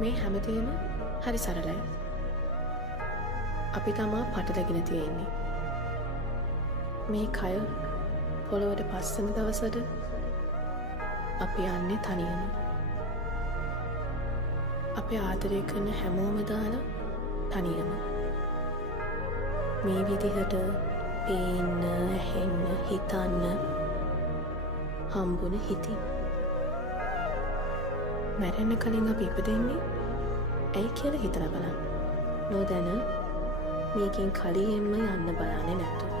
මේ හැමදේම හරි සරලයි. අපි තමා පටලගෙන තියෙන්නේ. මේ කය පොළොවට පස්සෙන දවසට අපි යන්නේ තනියම. අපි ආදරය කරන හැමෝම දාලා තනියම. මේ විදිහට පේන්න, ඇහෙන්න, හිතන්න හම්බුන හිතින්. මැරෙන්න කලින් අපි ඉපදෙන්නේ ඇයි කියලා හිතලා බලන්න. නොදැන මේකෙන් කලියෙන්ම යන්න බලන්නේ නැතු.